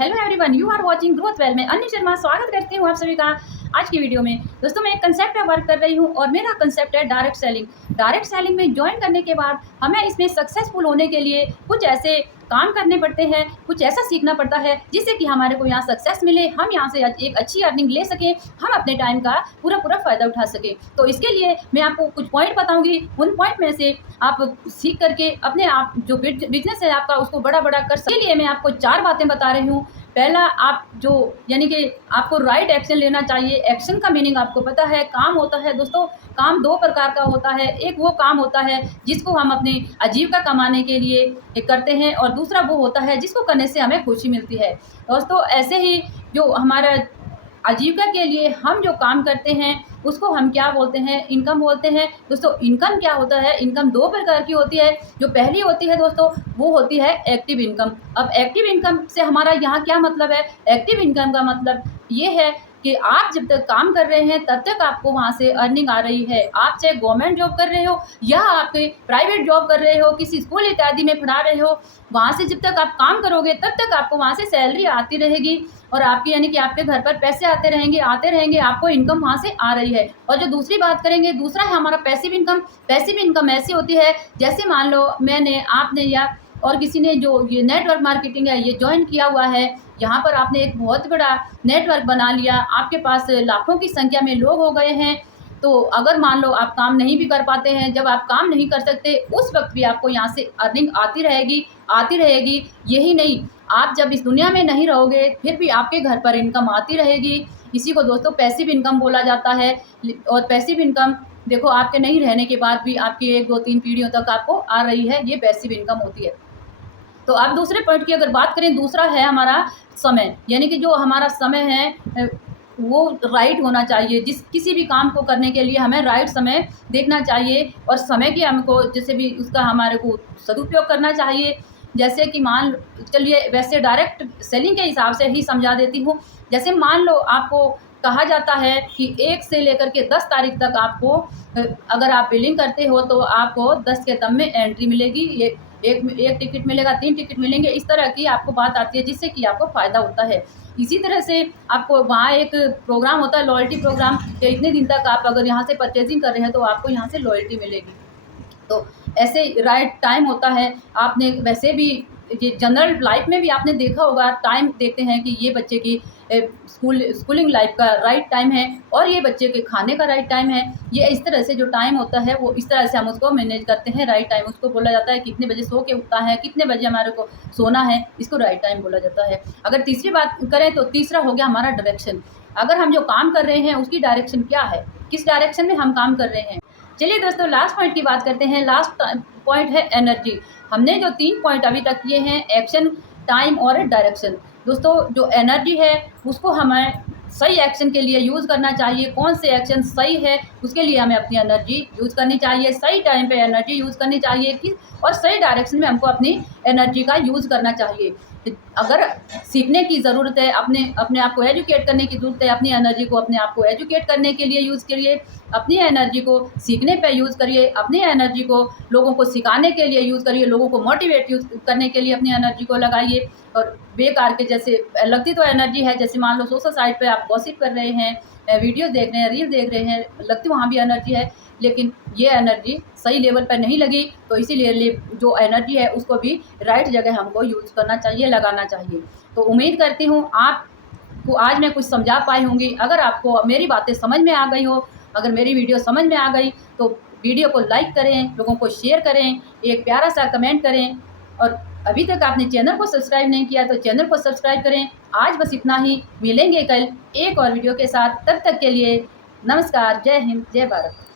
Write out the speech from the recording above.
Hello everyone, you are watching growth well में अन्य शर्मा स्वागत करती हूँ आप सभी का आज की वीडियो में। दोस्तों, मैं एक कंसेप्ट पे वर्क कर रही हूँ और मेरा कंसेप्ट है डायरेक्ट सेलिंग। डायरेक्ट सेलिंग में ज्वाइन करने के बाद हमें इसमें सक्सेसफुल होने के लिए कुछ ऐसे काम करने पड़ते हैं, कुछ ऐसा सीखना पड़ता है जिससे कि हमारे को यहाँ सक्सेस मिले, हम यहाँ से एक अच्छी अर्निंग ले सकें, हम अपने टाइम का पूरा फ़ायदा उठा सकें। तो इसके लिए मैं आपको कुछ पॉइंट बताऊंगी, उन पॉइंट में से आप सीख करके अपने आप जो बिजनेस है आपका उसको बड़ा कर सके। लिए मैं आपको 4 बातें बता रही हूँ। पहला, आप जो यानी कि आपको राइट एक्शन लेना चाहिए। एक्शन का मीनिंग आपको पता है, काम होता है दोस्तों। काम 2 प्रकार का होता है। एक वो काम होता है जिसको हम अपनी आजीविका कमाने के लिए करते हैं और दूसरा वो होता है जिसको करने से हमें खुशी मिलती है। दोस्तों, ऐसे ही जो हमारा आजीविका के लिए हम जो काम करते हैं उसको हम क्या बोलते हैं? इनकम बोलते हैं। दोस्तों, इनकम क्या होता है? इनकम 2 प्रकार की होती है। जो पहली होती है दोस्तों, वो होती है एक्टिव इनकम। अब एक्टिव इनकम से हमारा यहाँ क्या मतलब है? एक्टिव इनकम का मतलब ये है कि आप जब तक काम कर रहे हैं तब तक आपको वहाँ से अर्निंग आ रही है। आप चाहे गवर्नमेंट जॉब कर रहे हो या आप प्राइवेट जॉब कर रहे हो, किसी स्कूल इत्यादि में पढ़ा रहे हो, वहाँ से जब तक आप काम करोगे तब तक आपको वहाँ से सैलरी आती रहेगी और आपकी यानी कि आपके घर पर पैसे आते रहेंगे, आपको इनकम वहाँ से आ रही है। और जो दूसरी बात करेंगे, दूसरा है हमारा पैसिव इनकम। पैसिव इनकम ऐसी होती है जैसे मान लो मैंने, आपने या और किसी ने जो ये नेटवर्क मार्केटिंग है ये ज्वाइन किया हुआ है। यहाँ पर आपने एक बहुत बड़ा नेटवर्क बना लिया, आपके पास लाखों की संख्या में लोग हो गए हैं। तो अगर मान लो आप काम नहीं भी कर पाते हैं, जब आप काम नहीं कर सकते उस वक्त भी आपको यहाँ से अर्निंग आती रहेगी। यही नहीं, आप जब इस दुनिया में नहीं रहोगे फिर भी आपके घर पर इनकम आती रहेगी। इसी को दोस्तों पैसिव इनकम बोला जाता है। और पैसिव इनकम देखो, आपके नहीं रहने के बाद भी आपकी 1, 2, 3 पीढ़ियों तक आपको आ रही है, ये पैसिव इनकम होती है। तो आप दूसरे पॉइंट की अगर बात करें, दूसरा है हमारा समय। यानी कि जो हमारा समय है वो राइट होना चाहिए। किसी भी काम को करने के लिए हमें राइट समय देखना चाहिए और समय की हमको जैसे भी उसका हमारे को सदुपयोग करना चाहिए। जैसे कि मान चलिए, वैसे डायरेक्ट सेलिंग के हिसाब से ही समझा देती हूँ। जैसे मान लो आपको कहा जाता है कि 1 से लेकर के 10 तारीख तक आपको अगर आप बिलिंग करते हो तो आपको 10 के दम में एंट्री मिलेगी। ये एक टिकट मिलेगा, 3 टिकट मिलेंगे, इस तरह की आपको बात आती है जिससे कि आपको फ़ायदा होता है। इसी तरह से आपको वहाँ एक प्रोग्राम होता है, लॉयल्टी प्रोग्राम, कि इतने दिन तक आप अगर यहाँ से परचेजिंग कर रहे हैं तो आपको यहाँ से लॉयल्टी मिलेगी। तो ऐसे राइट टाइम होता है। आपने वैसे भी ये जनरल लाइफ में भी आपने देखा होगा, टाइम देखते हैं कि ये बच्चे की स्कूलिंग लाइफ का राइट टाइम है और ये बच्चे के खाने का राइट टाइम है। ये इस तरह से जो टाइम होता है वो इस तरह से हम उसको मैनेज करते हैं। राइट टाइम उसको बोला जाता है, कितने बजे सो के उठता है, कितने बजे हमारे को सोना है, इसको राइट टाइम बोला जाता है। अगर तीसरी बात करें तो तीसरा हो गया हमारा डायरेक्शन। अगर हम जो काम कर रहे हैं उसकी डायरेक्शन क्या है, किस डायरेक्शन में हम काम कर रहे हैं। चलिए दोस्तों, लास्ट पॉइंट की बात करते हैं। लास्ट पॉइंट है एनर्जी। हमने जो 3 पॉइंट अभी तक किए हैं, एक्शन, टाइम और डायरेक्शन। दोस्तों, जो एनर्जी है उसको हमें सही एक्शन के लिए यूज़ करना चाहिए। कौन से एक्शन सही है उसके लिए हमें अपनी एनर्जी यूज़ करनी चाहिए, सही टाइम पे एनर्जी यूज़ करनी चाहिए कि और सही डायरेक्शन में हमको अपनी एनर्जी का यूज़ करना चाहिए। अगर सीखने की ज़रूरत है, अपने आप को एजुकेट करने की ज़रूरत है, अपनी एनर्जी को अपने आप को एजुकेट करने के लिए यूज़ करिए, अपनी एनर्जी को सीखने पे यूज़ करिए, अपनी एनर्जी को लोगों को सिखाने के लिए यूज़ करिए, लोगों को मोटिवेट यूज़ करने के लिए अपनी एनर्जी को लगाइए। और बेकार के जैसे लगती तो एनर्जी है, जैसे मान लो सोशल साइट पे आप गॉसिप कर रहे हैं, वीडियोज़ देख रहे हैं, रील देख रहे हैं, लगती वहाँ भी एनर्जी है, लेकिन ये एनर्जी सही लेवल पर नहीं लगी। तो इसीलिए जो एनर्जी है उसको भी राइट जगह हमको यूज़ करना चाहिए, लगाना चाहिए। तो उम्मीद करती हूँ आपको आज मैं कुछ समझा पाई होंगी। अगर आपको मेरी बातें समझ में आ गई हो, अगर मेरी वीडियो समझ में आ गई तो वीडियो को लाइक करें, लोगों को शेयर करें, एक प्यारा सा कमेंट करें और अभी तक आपने चैनल को सब्सक्राइब नहीं किया तो चैनल को सब्सक्राइब करें। आज बस इतना ही, मिलेंगे कल एक और वीडियो के साथ। तब तक के लिए नमस्कार, जय हिंद, जय भारत।